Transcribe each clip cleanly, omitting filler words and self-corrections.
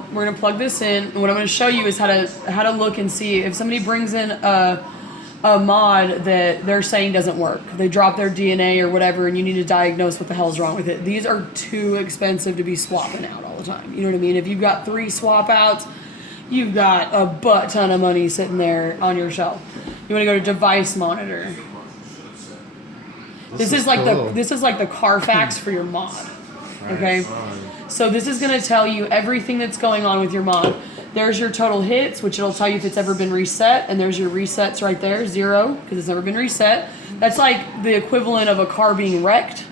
So we're gonna plug this in. And what I'm gonna show you is how to look and see if somebody brings in a mod that they're saying doesn't work. They drop their DNA or whatever, and you need to diagnose what the hell's wrong with it. These are too expensive to be swapping out all the time. You know what I mean? If you've got 3 swap outs, you've got a butt ton of money sitting there on your shelf. You want to go to device monitor. This is like cool. the Carfax for your mod. Okay? So this is going to tell you everything that's going on with your mod. There's your total hits, which it'll tell you if it's ever been reset, and there's your resets right there, 0, because it's never been reset. That's like the equivalent of a car being wrecked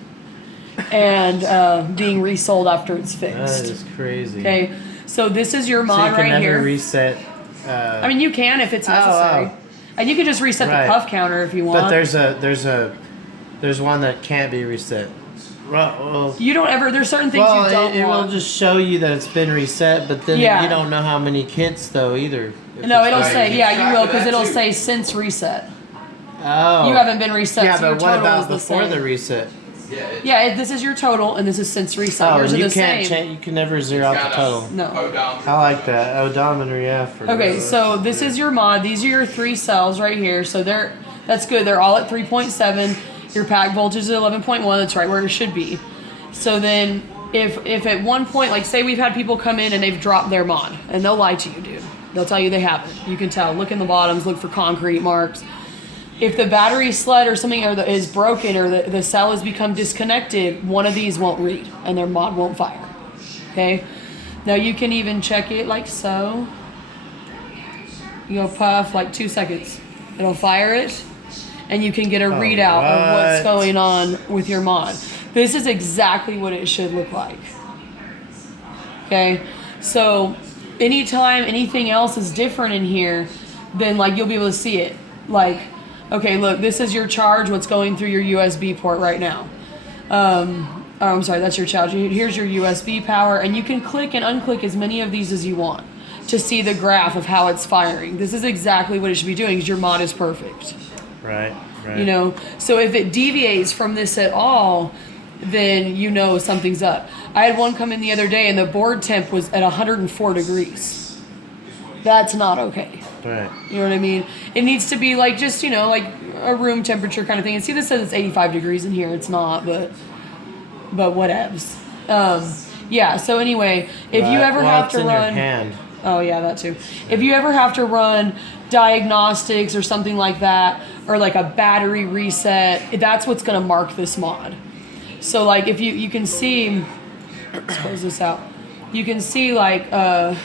and being resold after it's fixed. That is crazy. Okay, so this is your mod so you can right never here. Reset. I mean, you can if it's necessary, and you can just reset the puff counter if you want. But there's one that can't be reset. Well, you don't ever. There's certain things you don't it want. will just show you that it's been reset, but then you don't know how many hits though either. No, it'll say you will because it'll say since reset. Oh. You haven't been reset. Yeah, so your but what total is about the before same. the reset? Yeah, this is your total, and this is since reset. Oh, Yours and are you the can't same. change. You can never zero out the total. No. I like that odometer. Yeah. For Okay, so this is your mod. These are your 3 cells right here. So that's good. They're all at 3.7. Your pack voltage is 11.1. That's right where it should be. So then, if at one point, like say we've had people come in and they've dropped their mod, and they'll lie to you, dude. They'll tell you they haven't. You can tell. Look in the bottoms. Look for concrete marks. If the battery sled or something is broken or the cell has become disconnected, one of these won't read and their mod won't fire. Okay? Now you can even check it like so. You go puff like 2 seconds. It'll fire it and you can get a readout of what's going on with your mod. This is exactly what it should look like. Okay? So anytime anything else is different in here, then like you'll be able to see it. Like, okay, look, this is your charge, what's going through your USB port right now. I'm sorry, that's your charge. Here's your USB power, and you can click and unclick as many of these as you want to see the graph of how it's firing. This is exactly what it should be doing because your mod is perfect. Right. You know, so if it deviates from this at all, then you know something's up. I had one come in the other day, and the board temp was at 104 degrees. That's not okay. Right. You know what I mean? It needs to be like just, you know, like a room temperature kind of thing. And see, this says it's 85 degrees in here. It's not, but whatevs. Yeah, so anyway, if you ever have to in run... your hand. Oh, yeah, that too. If you ever have to run diagnostics or something like that, or like a battery reset, that's what's going to mark this mod. So, like, if you can see... Let's close this out. You can see, like... where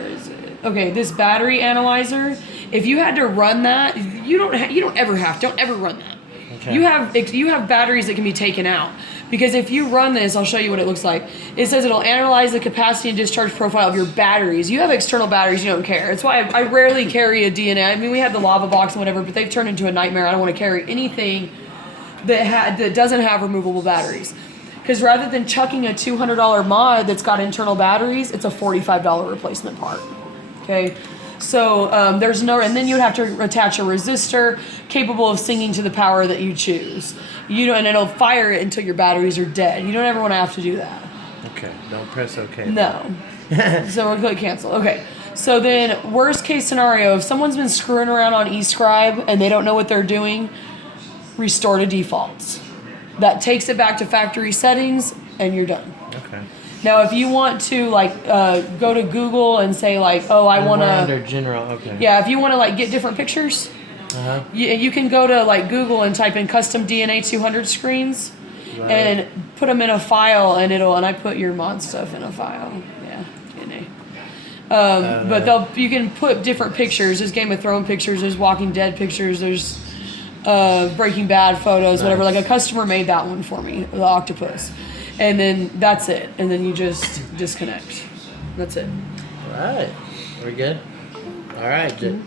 is it? Okay, this battery analyzer. If you had to run that, you don't ever run that. Okay. You have batteries that can be taken out because if you run this, I'll show you what it looks like. It says it'll analyze the capacity and discharge profile of your batteries. You have external batteries, you don't care. It's why I rarely carry a DNA. I mean, we have the lava box and whatever, but they've turned into a nightmare. I don't want to carry anything that doesn't have removable batteries. Because rather than chucking a $200 mod that's got internal batteries, it's a $45 replacement part. Okay, so there's no, and then you'd have to attach a resistor capable of singing to the power that you choose. And it'll fire it until your batteries are dead. You don't ever want to have to do that. Okay, don't press OK. No. So we'll click cancel. Okay. So then, worst case scenario, if someone's been screwing around on eScribe and they don't know what they're doing, restore to defaults. That takes it back to factory settings, and you're done. Okay. Now, if you want to go to Google and say I want to under general, okay. Yeah, if you want to get different pictures, you can go to Google and type in custom DNA 200 screens, and put them in a file, and I put your mod stuff in a file. Yeah, DNA. But you can put different pictures. There's Game of Thrones pictures. There's Walking Dead pictures. There's Breaking Bad photos. Whatever. Like a customer made that one for me, the octopus. And then that's it. And then you just disconnect. That's it. All right. We're good? All right.